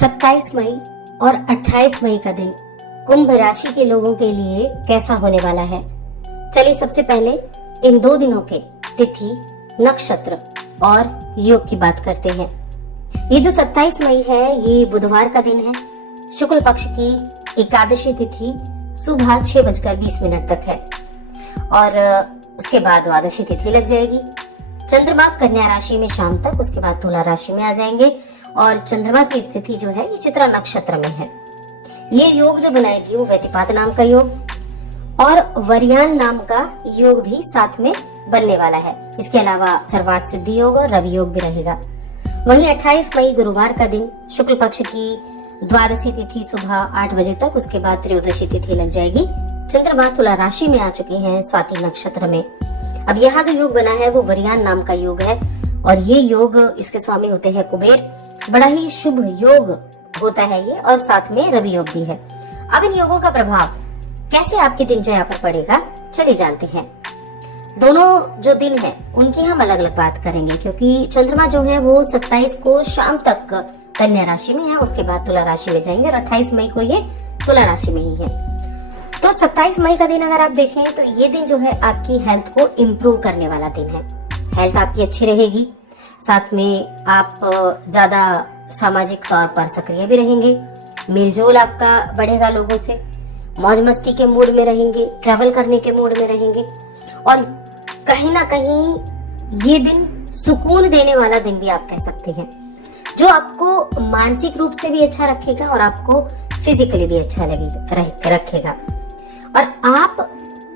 27 मई और 28 मई का दिन कुंभ राशि के लोगों के लिए कैसा होने वाला है। चलिए सबसे पहले इन 2 दिनों के तिथि, नक्षत्र और योग की बात करते हैं। ये जो 27 मई है ये बुधवार का दिन है। शुक्ल पक्ष की एकादशी तिथि सुबह 6:20 तक है और उसके बाद द्वादशी तिथि लग जाएगी। चंद्रमा कन्या राशि में शाम तक, उसके बाद तुला राशि में आ जाएंगे और चंद्रमा की स्थिति जो है ये चित्रा नक्षत्र में है। ये योग जो बनाएगी वो व्यतिपात नाम का योग और वरियान नाम का योग भी साथ में बनने वाला है। इसके अलावा सर्वार्थ सिद्धि योग और रवि योग भी रहेगा। वहीं 28 मई गुरुवार का दिन शुक्ल पक्ष की द्वादशी तिथि सुबह 8 बजे तक, उसके बाद त्रयोदशी तिथि लग जाएगी। चंद्रमा तुला राशि में आ चुके हैं स्वाति नक्षत्र में। अब यहाँ जो योग बना है वो वरियान नाम का योग है और ये योग, इसके स्वामी होते हैं कुबेर। बड़ा ही शुभ योग होता है ये और साथ में रवि योग भी है। अब इन योगों का प्रभाव कैसे आपकी दिनचर्या पर पड़ेगा, चलिए जानते हैं। दोनों जो दिन है उनकी हम अलग अलग बात करेंगे क्योंकि चंद्रमा जो है वो 27 को शाम तक कन्या राशि में है, उसके बाद तुला राशि में जाएंगे और 28 मई को ये तुला राशि में ही है। तो 27 मई का दिन अगर आप देखें तो ये दिन जो है आपकी हेल्थ को इम्प्रूव करने वाला दिन है। हेल्थ आपकी अच्छी रहेगी, साथ में आप ज्यादा सामाजिक तौर पर सक्रिय भी रहेंगे, मेलजोल आपका बढ़ेगा लोगों से, मौज मस्ती के मूड में रहेंगे, ट्रैवल करने के मूड में रहेंगे और कहीं ना कहीं ये दिन सुकून देने वाला दिन भी आप कह सकते हैं, जो आपको मानसिक रूप से भी अच्छा रखेगा और आपको फिजिकली भी अच्छा रखेगा और आप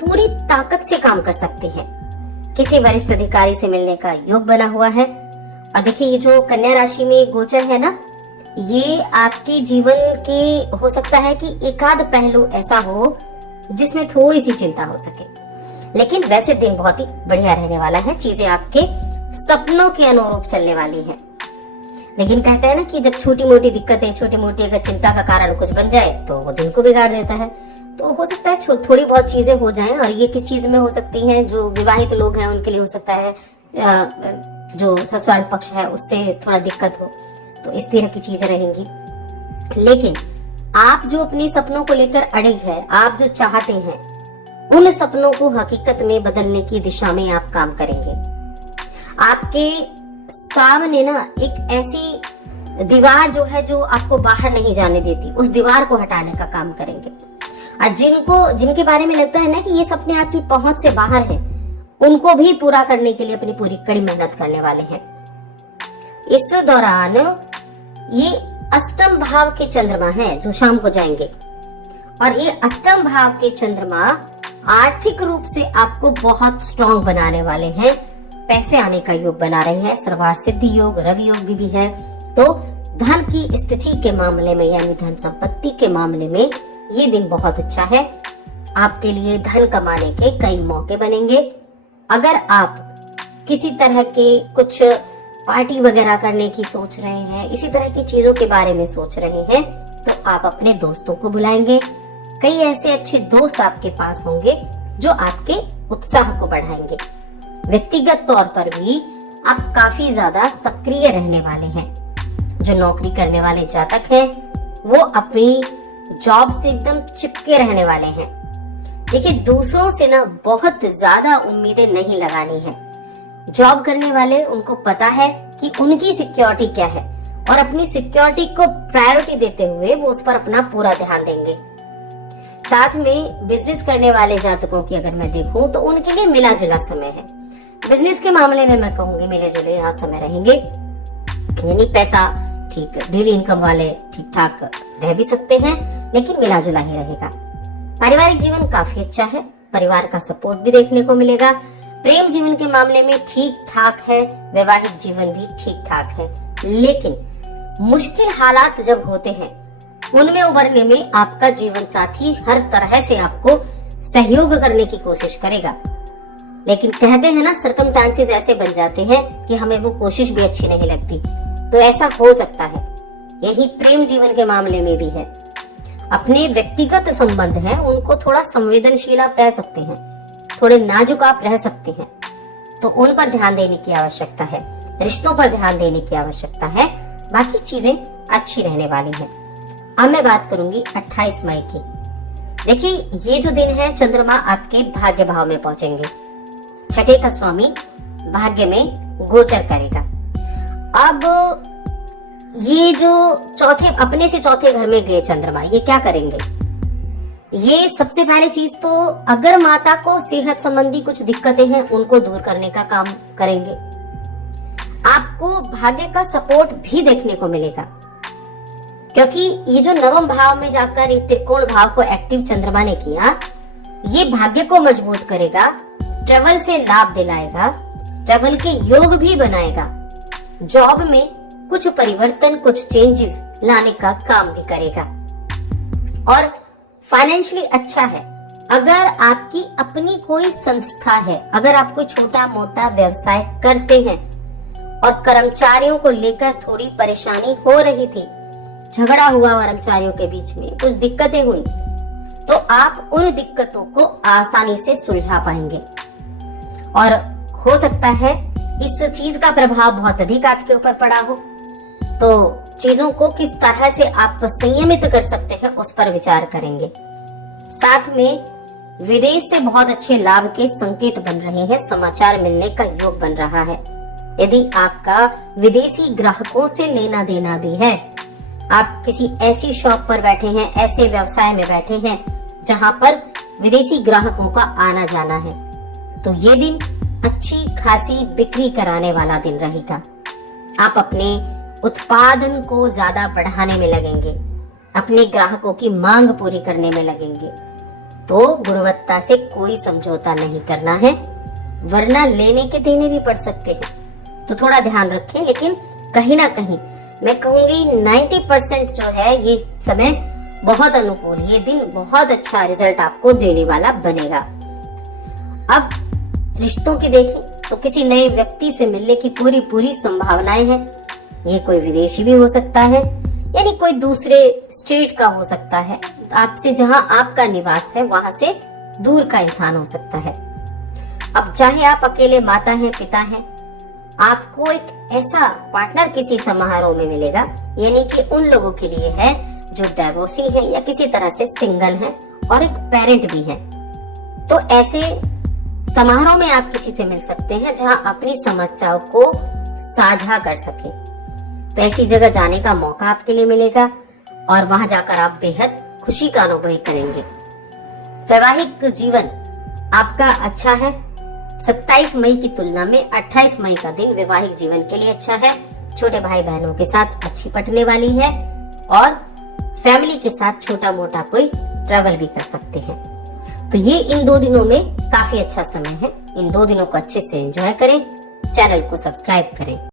पूरी ताकत से काम कर सकते हैं। किसी वरिष्ठ अधिकारी से मिलने का योग बना हुआ है और देखिए ये जो कन्या राशि में गोचर है ना, ये आपके जीवन के हो सकता है कि एकाध पहलू ऐसा हो जिसमें थोड़ी सी चिंता हो सके, लेकिन वैसे दिन बहुत ही बढ़िया रहने वाला है। चीजें आपके सपनों के अनुरूप चलने वाली है। लेकिन कहते हैं ना कि जब छोटी मोटी दिक्कतें, छोटी मोटी अगर चिंता का कारण कुछ बन जाए तो वो दिन को बिगाड़ देता है। तो हो सकता है थोड़ी बहुत चीजें हो जाएं और ये किस चीज में हो सकती हैं, जो विवाहित लोग हैं उनके लिए हो सकता है, जो ससुराल पक्ष है उससे थोड़ा दिक्कत हो, तो इस तरह की चीजें रहेंगी। लेकिन आप जो अपने सपनों को लेकर अड़िग है, आप जो चाहते हैं उन सपनों को हकीकत में बदलने की दिशा में आप काम करेंगे। आपके सामने ना एक ऐसी दीवार जो है जो आपको बाहर नहीं जाने देती, उस दीवार को हटाने का काम करेंगे और जिनके बारे में लगता है ना कि ये सपने आपकी पहुंच से बाहर है, उनको भी पूरा करने के लिए अपनी पूरी कड़ी मेहनत करने वाले हैं। इस दौरान ये अष्टम भाव के चंद्रमा है जो शाम को जाएंगे और ये अष्टम भाव के चंद्रमा आर्थिक रूप से आपको बहुत स्ट्रॉन्ग बनाने वाले हैं। पैसे आने का योग बना रहे हैं, सर्वार्थ सिद्धि योग, रवि योग भी है। तो धन की स्थिति के मामले में यानी धन संपत्ति के मामले में ये दिन बहुत अच्छा है। आपके लिए धन कमाने के कई मौके बनेंगे। अगर आप किसी तरह के कुछ पार्टी वगैरह करने की सोच रहे हैं, इसी तरह की चीजों के बारे में सोच रहे हैं, तो आप अपने दोस्तों को बुलाएंगे। कई ऐसे अच्छे दोस्त आपके पास होंगे जो आपके उत्साह को बढ़ाएंगे। व्यक्तिगत तौर पर भी आप काफी ज्यादा सक्रिय रहने वाले हैं। जो नौकरी करने वाले जातक हैं वो अपनी जॉब से एकदम चिपके रहने वाले हैं। देखिए दूसरों से ना बहुत ज्यादा उम्मीदें नहीं लगानी है। जॉब करने वाले, उनको पता है कि उनकी सिक्योरिटी क्या है और अपनी सिक्योरिटी को प्रायोरिटी देते हुए वो उस पर अपना पूरा ध्यान देंगे। साथ में बिजनेस करने वाले जातकों की अगर मैं देखूं तो उनके लिए मिला जुला समय है। बिजनेस के मामले में मैं कहूंगी मिले जुले यहाँ समय रहेंगे, यानी पैसा ठीक, डेली इनकम वाले ठीक ठाक रह भी सकते हैं लेकिन मिला जुला ही रहेगा। पारिवारिक जीवन काफी अच्छा है, परिवार का सपोर्ट भी देखने को मिलेगा। प्रेम जीवन के मामले में ठीक ठाक है, वैवाहिक जीवन भी ठीक ठाक है। लेकिन मुश्किल हालात जब होते हैं उनमें उभरने में आपका जीवन साथी हर तरह से आपको सहयोग करने की कोशिश करेगा। लेकिन कहते हैं ना, सर्कमस्टांसेस ऐसे बन जाते हैं कि हमें वो कोशिश भी अच्छी नहीं लगती। तो ऐसा हो सकता है, यही प्रेम जीवन के मामले में भी है। अपने व्यक्तिगत संबंध हैं उनको थोड़ा संवेदनशील आप रह सकते हैं, थोड़े नाजुक आप रह सकते हैं, तो उन पर ध्यान देने की आवश्यकता है, रिश्तों पर ध्यान देने की आवश्यकता है। बाकी चीजें अच्छी रहने वाली हैं। अब मैं बात करूंगी 28 मई की। देखिए, ये जो दिन है, चंद्रमा आपके भाग्य भाव में पहुंचेंगे। छठे का स्वामी भाग्य में गोचर करेगा। अब ये जो अपने से चौथे घर में गए चंद्रमा, ये क्या करेंगे? ये सबसे पहली चीज तो, अगर माता को सेहत संबंधी कुछ दिक्कतें हैं, उनको दूर करने का काम करेंगे। आपको भाग्य का सपोर्ट भी देखने को मिलेगा, क्योंकि ये जो नवम भाव में जाकर एक त्रिकोण भाव को एक्टिव चंद्रमा ने किया, ये भाग्य को मजबूत करेगा, ट्रेवल से लाभ दिलाएगा, ट्रेवल के योग भी बनाएगा, जॉब में कुछ परिवर्तन, कुछ चेंजेस लाने का काम भी करेगा। और फाइनेंशियली अच्छा है। अगर आपकी अपनी कोई संस्था है, अगर आप कोई छोटा मोटा व्यवसाय करते हैं और कर्मचारियों को लेकर थोड़ी परेशानी हो रही थी, झगड़ा हुआ कर्मचारियों के बीच में, कुछ दिक्कतें हुई, तो आप उन दिक्कतों को आसानी से सुलझा पाएंगे। और हो सकता है इस चीज का प्रभाव बहुत अधिक आपके ऊपर पड़ा हो, तो चीजों को किस तरह से आप संयमित कर सकते हैं, उस पर विचार करेंगे। साथ में विदेश से बहुत अच्छे लाभ के संकेत बन रहे हैं, समाचार मिलने का योग बन रहा है। यदि आपका विदेशी ग्राहकों से लेना देना भी है, आप किसी ऐसी शॉप पर बैठे हैं, ऐसे व्यवसाय में बैठे हैं जहां पर विदेशी ग्राहकों का आना जाना है, तो ये दिन अच्छी खासी बिक्री कराने वाला दिन रहेगा। आप अपने उत्पादन को ज्यादा बढ़ाने में लगेंगे, अपने ग्राहकों की मांग पूरी करने में लगेंगे। तो गुणवत्ता से कोई समझौता नहीं करना है, वरना लेने के देने भी पड़ सकते हैं। तो थोड़ा ध्यान रखें। लेकिन कहीं ना कहीं मैं कहूंगी 90% जो है ये समय बहुत अनुकूल, ये दिन बहुत अच्छा रिजल्ट आपको देने वाला बनेगा। अब रिश्तों की देखें तो किसी नए व्यक्ति से मिलने की पूरी संभावनाएं हैं। ये कोई विदेशी भी हो सकता है, यानी कोई दूसरे स्टेट का हो सकता है, आपसे जहां आपका निवास है वहां से दूर का इंसान हो सकता है। अब चाहे आप अकेले माता हैं, पिता हैं, आपको एक ऐसा पार्टनर किसी समारोह में मिलेगा, यानी कि उन लोगों के लिए है जो डाइवोर्सी है या किसी तरह से सिंगल है और एक पेरेंट भी है। तो ऐसे समारोह में आप किसी से मिल सकते हैं जहां अपनी समस्याओं को साझा कर सके। तो ऐसी जगह जाने का मौका आपके लिए मिलेगा और वहां जाकर आप बेहद खुशी का अनुभव करेंगे। वैवाहिक जीवन आपका अच्छा है। 27 मई की तुलना में 28 मई का दिन वैवाहिक जीवन के लिए अच्छा है। छोटे भाई बहनों के साथ अच्छी पटने वाली है और फैमिली के साथ छोटा मोटा कोई ट्रैवल भी कर सकते हैं। तो ये इन 2 दिनों में काफी अच्छा समय है। इन 2 दिनों को अच्छे से एंजॉय करें। चैनल को सब्सक्राइब करें।